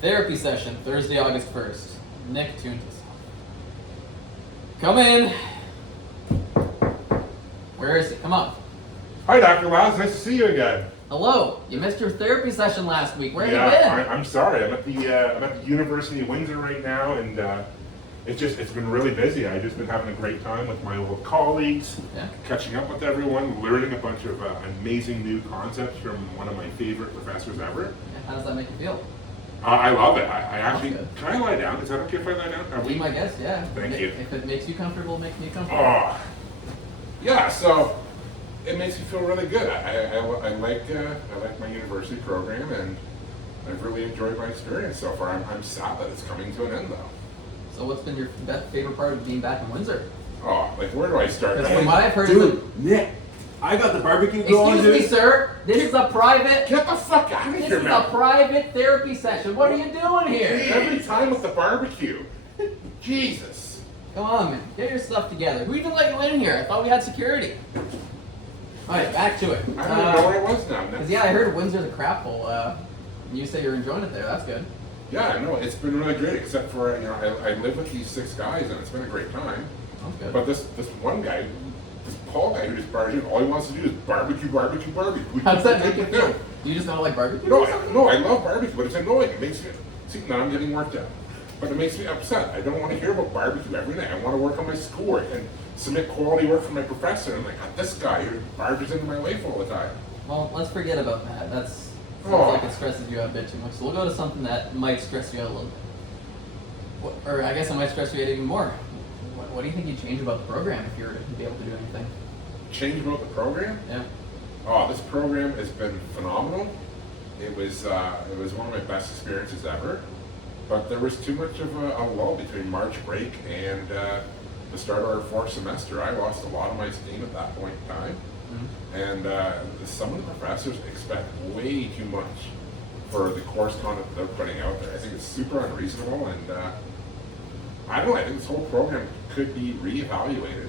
Therapy session, Thursday, August 1st. Nick Tuntis. Come in. Where is he? Come on. Hi, Dr. Wiles. Nice to see you again. Hello. You missed your therapy session last week. Where have you been? I'm sorry. I'm at the University of Windsor right now, and it's been really busy. I've just been having a great time with my old colleagues, catching up with everyone, learning a bunch of amazing new concepts from one of my favorite professors ever. How does that make you feel? I love it. I actually, Good. can I lie down? Is that okay if I lie down? Be my guest, yeah. Thank you. If it makes you comfortable, make me comfortable. Oh, yeah. So it makes me feel really good. I like my university program, and I've really enjoyed my experience so far. I'm sad that it's coming to an end, though. So what's been your favorite part of being back in Windsor? Oh, like where do I start? Because from what I've heard, Dude, Nick, I got the barbecue going, excuse me, dude. sir. This is a private. Get the fuck out of This here, is a man! private therapy session. What are you doing here? Every time with the barbecue. Jesus. Come on, man. Get your stuff together. Who even let you in here? I thought we had security. All right, back to it. I don't even know where I was now. Because yeah, I heard Windsor's a crap hole. You say you're enjoying it there. That's good. Yeah, I know. It's been really great, except for, I live with these 6 guys, and it's been a great time. That's good. But this one guy, this Paul guy who just barges in, all he wants to do is barbecue, barbecue, barbecue. How's that make you feel? Do you just not like barbecue? No, I love barbecue, but it's annoying. It makes me, see, now I'm getting worked out. But it makes me upset. I don't want to hear about barbecue every night. I want to work on my schoolwork and submit quality work for my professor. And I'm like, this guy who barges into my life all the time. Well, let's forget about that. That's seems Oh. like it stresses you out a bit too much. So we'll go to something that might stress you out a little bit. Or I guess it might stress you out even more. What do you think you'd change about the program if you were to be able to do anything? Change about the program? Yeah. Oh, this program has been phenomenal. It was one of my best experiences ever. But there was too much of a lull between March break and the start of our 4th semester. I lost a lot of my steam at that point in time. Mm-hmm. And some of the professors expect way too much for the course content they're putting out there. I think it's super unreasonable, and I don't know, I think this whole program could be reevaluated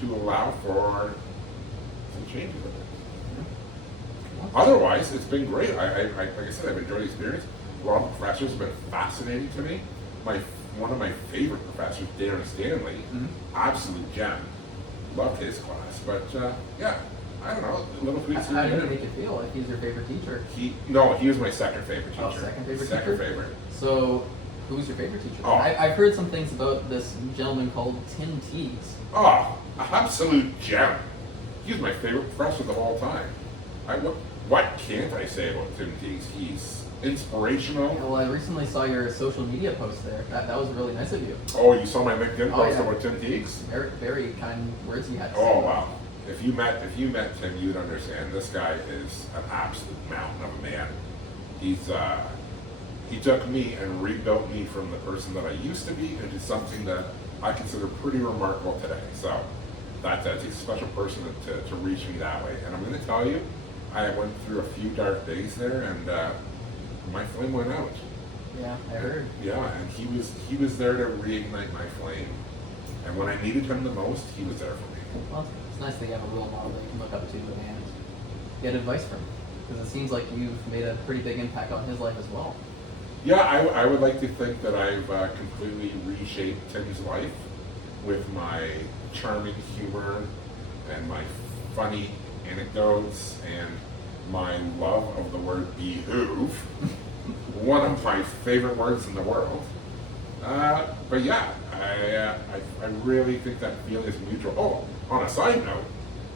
to allow for some changes with it. Otherwise, it's been great. Like I said, I've enjoyed the experience. A lot of the professors have been fascinating to me. One of my favorite professors, Darren Stanley, absolute gem. Loved his class. But yeah, I don't know, little tweaks here How and did it there. make you feel? Like he's your favorite teacher? He was my second favorite teacher. Oh, second favorite Second teacher? favorite. So, who's your favorite teacher? Oh. I've heard some things about this gentleman called Tim Teagues. Oh, absolute gem. He was my favorite professor the whole time. What can't I say about Tim Teagues? He's inspirational. Well, I recently saw your social media post there. That was really nice of you. Oh, you saw my LinkedIn Oh, post yeah. about Tim Teagues? Very, very kind words he had to say. Oh wow. If you met Tim, you'd understand. This guy is an absolute mountain of a man. He took me and rebuilt me from the person that I used to be into something that I consider pretty remarkable today. So that takes a special person to reach me that way. And I'm going to tell you, I went through a few dark days there, and my flame went out. Yeah, I heard. Yeah, and he was there to reignite my flame. And when I needed him the most, he was there for me. Well, it's nice that you have a role model that you can look up to and get advice from. Because it seems like you've made a pretty big impact on his life as well. Yeah, I would like to think that I've completely reshaped Tim's life with my charming humor and my funny anecdotes and my love of the word behoove, one of my favorite words in the world. But yeah, I really think that feeling is mutual. Oh, on a side note,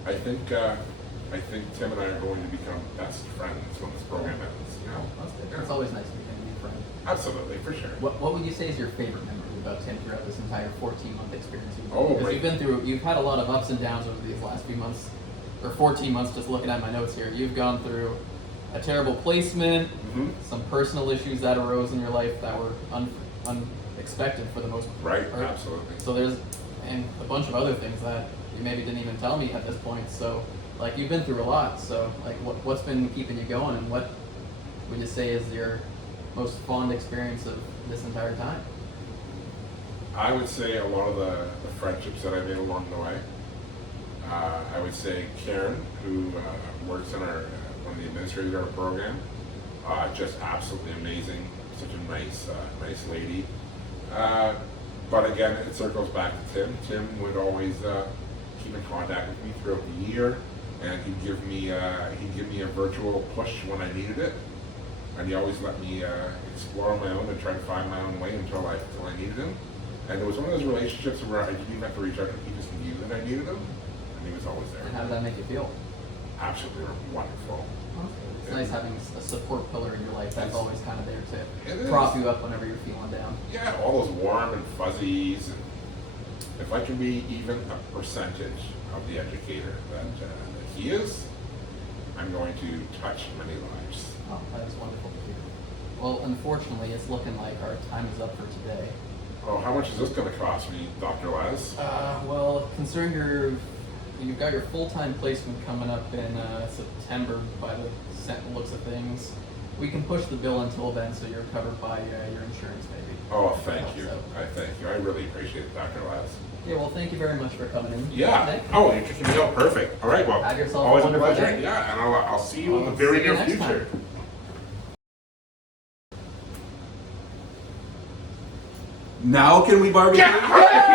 I think Tim and I are going to become best friends when this program ends. You know? That's good. Yeah. It's always nice to be a friend. Absolutely, for sure. What would you say is your favorite memory about Tim throughout this entire 14-month experience? Oh, because right. you've had a lot of ups and downs over these last few months, or 14 months. Just looking at my notes here, you've gone through a terrible placement, some personal issues that arose in your life that were unexpected for the most part. Right, absolutely. So there's and a bunch of other things that you maybe didn't even tell me at this point. So like you've been through a lot. So like what's been keeping you going, and what would you say is your most fond experience of this entire time? I would say a lot of the friendships that I made along the way. I would say Karen, who works in one of the administrators of our program, just absolutely amazing such a nice lady. But again, it circles back to Tim. Tim would always keep in contact with me throughout the year, and he'd give me a virtual push when I needed it, and he always let me explore on my own and try to find my own way until I needed him. And it was one of those relationships where I didn't even have to reach out to him; he just knew that I needed him, and he was always there. And how did that make you feel? Absolutely wonderful. It's nice having a support pillar in your life that's It's- always kind of there It to is. prop you up whenever you're feeling down. Yeah, all those warm and fuzzies, and if I can be even a percentage of the educator that he is, I'm going to touch many lives. Oh, that is wonderful to hear. Well, unfortunately, it's looking like our time is up for today. Oh, how much is this going to cost me, Dr. Laz? Well, considering you've got your full-time placement coming up in September by the looks of things, we can push the bill until then so you're covered by your insurance, maybe. Oh, thank you. So- I thank you. I really appreciate it, Dr. Laz. Yeah, well, thank you very much for coming in. Yeah. today. Oh, you're kicking me out. Perfect. All right. Well, Have yourself a always a wonderful pleasure. day. Yeah, and I'll see you in the I'll very see you near next future. time. Now can we barbecue? Yeah.